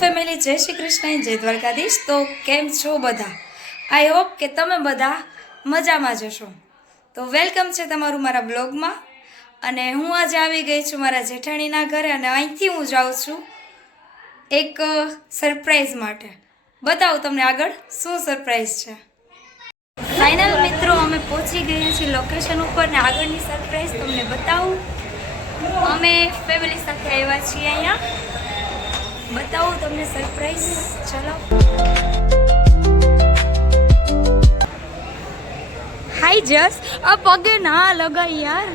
Family, જય શ્રી કૃષ્ણ, જય દ્વારકાધીશ। તો કેમ છો બધા? આઈ હોપ કે તમે બધા મજામાં જશો। તો વેલકમ છે તમારું મારા બ્લોગમાં। અને હું આજે આવી ગઈ છું મારા જેઠાણીના ઘરે અને અહીંથી હું જાઉં છું એક સરપ્રાઈઝ માટે। બતાવું તમને આગળ શું સરપ્રાઈઝ છે। ફાઇનલ મિત્રો, અમે પહોંચી ગયા છીએ લોકેશન ઉપર ને આગળની સરપ્રાઈઝ તમને બતાવું। અમે ફેમિલી સાથે આવ્યા છીએ અહીંયા, बताओ तुमने सरप्राइज। चलो हाय जस, अब पगे ना लगा यार,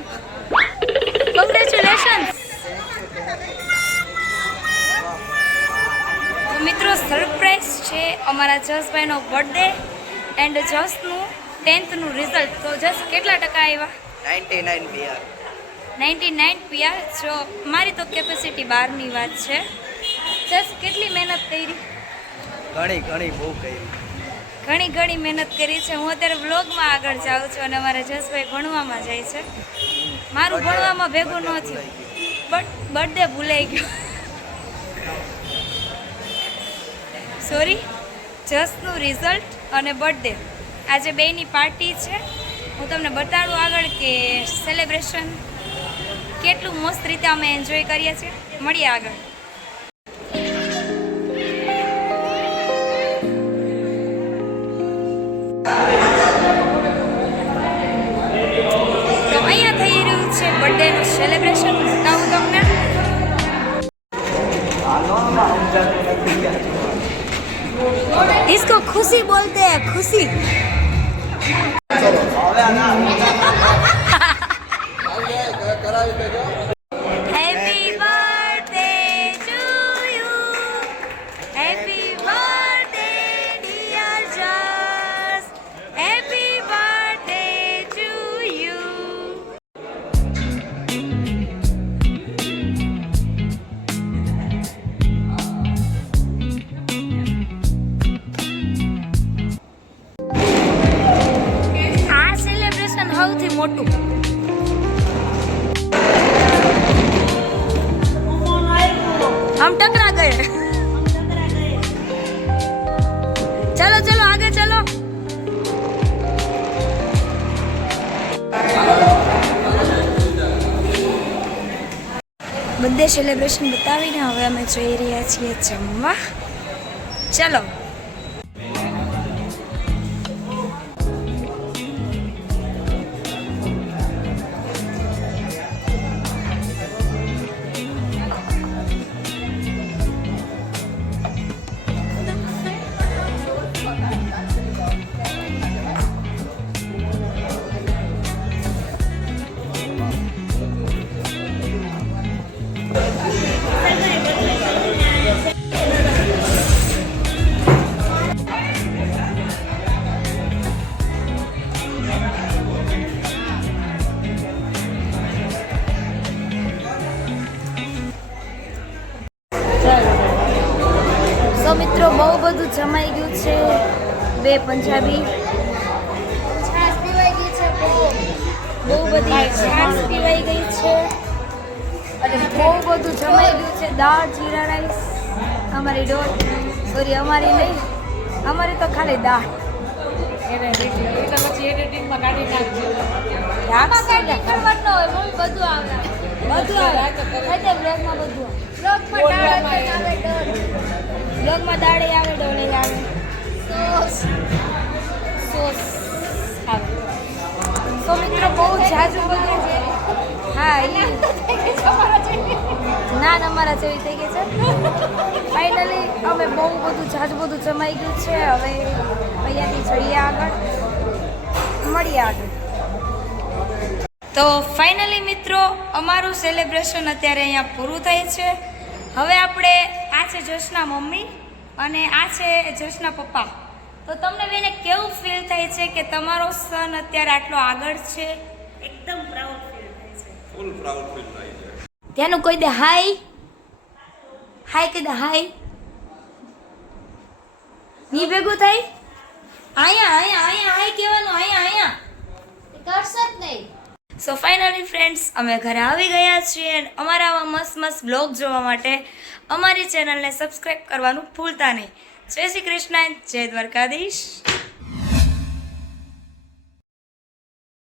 कंग्रेचुलेशंस। तो मित्रों, सरप्राइज છે અમારા જસભાઈનો બર્થડે એન્ડ જસનું 10th નું રિઝલ્ટ। તો જસ કેટલા ટકા આવ્યા? 99 PR। 99 PR। જો મારી તો કેપેસિટી 12 ની વાત છે। જસ કેટલી મહેનત કરી? ઘણી બહુ કરી। ઘણી મહેનત કરી છે। હું અત્યારે વ્લોગમાં આગળ જાઉં છું અને અમારા જસભાઈ ભણવામાં જાય છે। મારું ભણવામાં ભેગું ન થયું, બટ બર્થડે ભૂલાઈ ગયો, સોરી। જસનું રિઝલ્ટ અને બર્થડે આજે બેયની પાર્ટી છે। હું તમને બતાડું આગળ કે સેલિબ્રેશન કેટલું મસ્ત રીતે અમે એન્જોય કરીએ છીએ। મળીએ આગળ। बर्थडे नो सेलिब्रेशन बताऊं तुमने। इसको खुशी बोलते हैं, खुशी। Happy birthday to you, happy birthday dear Jas, happy birthday to you. સૌથી મોટું हम टकरा गए। चलो चलो आगे चलो। बर्थडे सेलिब्रेशन बतावीने હવે અમે જઈ રહ્યા છીએ જમવા। ચલો। तो मित्रों, बहु બધું જમાઈ ગયું છે। બે પંજાબી છાશ પીવાઈ ગઈ છે, બહુ બધી છાશ પીવાઈ ગઈ છે અને બહુ બધું જમાઈ ગયું છે। દાળ, જીરા રાઈસ, અમારી ડોલ, સોરી અમારી નહીં, અમારી તો ખાલી દાળ। પછી એડિટિંગમાં કાઢી નાખજો, આમાં કઈ નીકળવાનું હોય, મમ્મી બધું આવે, બધું આવે એટલે બ્લોગમાં બધું બ્લોગમાં દાળ આવે, બ્લોગમાં દાળે આવે, ડોળે આવે, સોસ આવે। તો મિત્રો બહુ જાજુ બધું, હા ના અમારા જેવી થઈ ગઈ છે। ફાઇનલી અમે બહુ બધું જાજુ બધું જમાઈ ગયું છે। હવે અહીંયાથી જઈએ આગળ, મળીએ આગળ। તો ફાઇનલી મિત્રો, અમારું સેલિબ્રેશન અત્યારે અહીંયા પૂરું થાય છે। હવે આપણે, આ છે જશના મમ્મી અને આ છે જશના પપ્પા। તો તમને બેને કેવું ફીલ થાય છે કે તમારો સન અત્યારે આટલો આગળ છે? એકદમ પ્રાઉડ ફીલ થાય છે, ફૂલ પ્રાઉડ ફીલ થાય છે। ત્યાંનું કોઈ દે હાય, હાય કહી દે, હાય ની ભેગું થાય, અહીંયા અહીંયા અહીંયા હાય કહેવાનું, અહીંયા અહીંયા કરશે જ નહીં। સો ફાઇનલી ફ્રેન્ડ્સ અમે ઘરે આવી ગયા છીએ અને અમારા આવા મસ્ત મસ્ત બ્લોગ જોવા માટે અમારી ચેનલને સબસ્ક્રાઈબ કરવાનું ભૂલતા નહીં. જય શ્રી કૃષ્ણ, જય દ્વારકાધીશ.